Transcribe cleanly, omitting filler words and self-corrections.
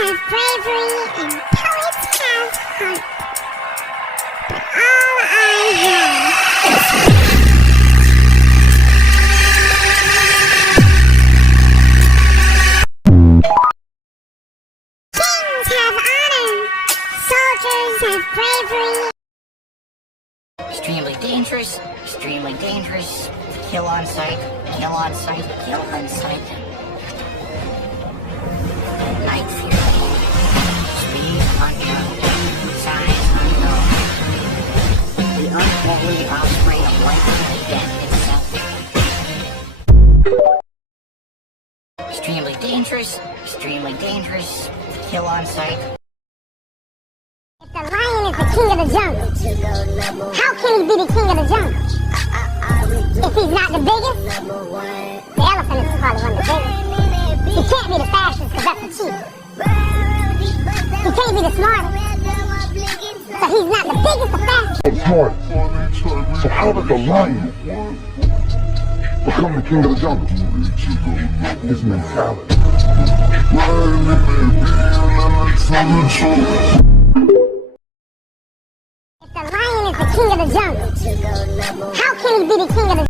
have bravery and poets have heart. But all I have is kings have honor, soldiers have bravery. Extremely dangerous, extremely dangerous. Kill on sight, kill on sight, kill on sight. Night fury. Speed unknown. Size unknown. The unholy offspring of lightning death itself. Extremely dangerous, extremely dangerous. Kill on sight. If the lion is the king of the jungle, how can he be the king of the jungle? If he's not the biggest, the elephant is probably one of the biggest. He can't be the fastest because that's the cheap. He can't be the smartest. So he's not the biggest or fastest. Smart. So how did the lion become the king of the jungle? His mentality. If the lion is the king of the jungle, how can he be the king of the jungle?